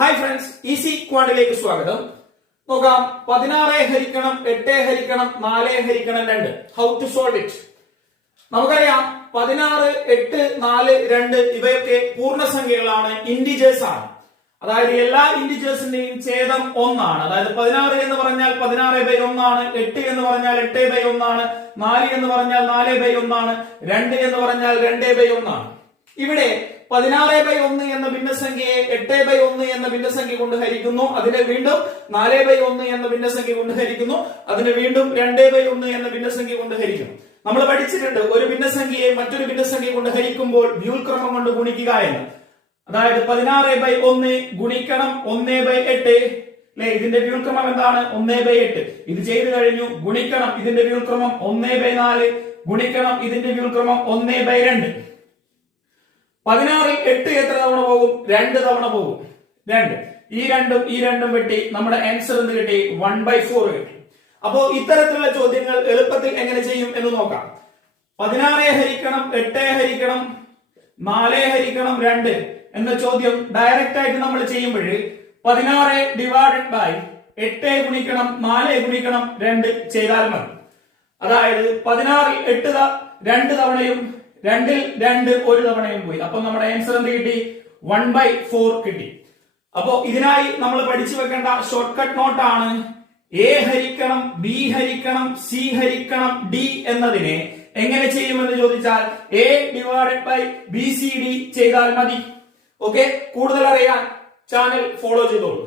Hi friends, easy ക്വാണ്ടിലേക്ക് സ്വാഗതം. നോക്കാം, 16 ഹരിക്കണം 8 ഹരിക്കണം 4 ഹരിക്കണം 2. How to solve it? നമുക്കറിയാം 16, 8, 4, 2 ഇവയൊക്കെ പൂർണ്ണസംഖ്യകളാണ്, ഇന്റിജേഴ്സ് ആണ്. അതായത് എല്ലാ ഇന്റിജേഴ്സിന്റെയും ഛേദം 1 ആണ്. അതായത് 16 എന്ന് പറഞ്ഞാൽ 16/1 ആണ്, 8 എന്ന് പറഞ്ഞാൽ 8/1 ആണ്, 4 എന്ന് പറഞ്ഞാൽ 4/1 ആണ്, 2 എന്ന് പറഞ്ഞാൽ 2/1 ആണ്. ഇവിടെ 16/1 എന്ന ഭിന്നസംഖ്യയെ 8/1 എന്ന ഭിന്നസംഖ്യ കൊണ്ട് ഹരിക്കുന്നു. അതിനെ വീണ്ടും 4/1 എന്ന ഭിന്നസംഖ്യ കൊണ്ട് ഹരിക്കുന്നു. അതിനെ വീണ്ടും 2/1 എന്ന ഭിന്നസംഖ്യ കൊണ്ട് ഹരിക്കുന്നു. നമ്മൾ പഠിച്ചിട്ടുണ്ട്, ഒരു ഭിന്നസംഖ്യയെ മറ്റൊരു ഭിന്നസംഖ്യ കൊണ്ട് ഹരിക്കുമ്പോൾ വ്യൂൽക്രമം കൊണ്ട് ഗുണിക്കുക എന്ന്. അതായത് 16/1 ഗുണിക്കണം 1/8. അല്ലെ, ഇതിന്റെ വ്യൂൽക്രമം എന്താണ്? 1/8. ഇത് ചെയ്തു കഴിഞ്ഞു. ഗുണിക്കണം ഇതിന്റെ വ്യൂൽക്രമം 1/4. ഗുണിക്കണം ഇതിന്റെ വ്യൂൽക്രമം 1/2. 16 8 എത്ര തവണ പോകും? 2 തവണ പോകും. 2. ഈ രണ്ടും വെട്ടി നമ്മുടെ ആൻസർ എന്ത് കിട്ടി? 1/4 കിട്ടി. അപ്പോ ഇത്തരത്തിലുള്ള ചോദ്യങ്ങൾ എളുപ്പത്തിൽ എങ്ങനെ ചെയ്യും എന്ന് നോക്കാം. 16 ഹരിക്കണം 8 ഹരിക്കണം 4 ഹരിക്കണം 2 എന്ന ചോദ്യം ഡയറക്റ്റ് ആയിട്ട് നമ്മൾ ചെയ്യുമ്പോൾ 16 ഡിവൈഡഡ് ബൈ 8 ഗുണിക്കണം 4 ഗുണിക്കണം 2 ചെയ്താൽ മതി. അതായത് 16 8 2 തവണയും 2ൽ 2 ഒരു തവണയും പോയി. അപ്പൊ നമ്മുടെ ആൻസർ എന്ത് കിട്ടി? 1/4 കിട്ടി. അപ്പോ ഇതിനായി നമ്മൾ പഠിച്ചു വെക്കേണ്ട ഷോർട്ട് കട്ട് നോട്ടാണ് എ ഹരിക്കണം ബി ഹരിക്കണം സി ഹരിക്കണം ഡി എന്നതിനെ എങ്ങനെ ചെയ്യുമെന്ന് ചോദിച്ചാൽ A divided by B C D ചെയ്താൽ മതി. ഓക്കെ, കൂടുതൽ അറിയാൻ ചാനൽ ഫോളോ ചെയ്തോളൂ.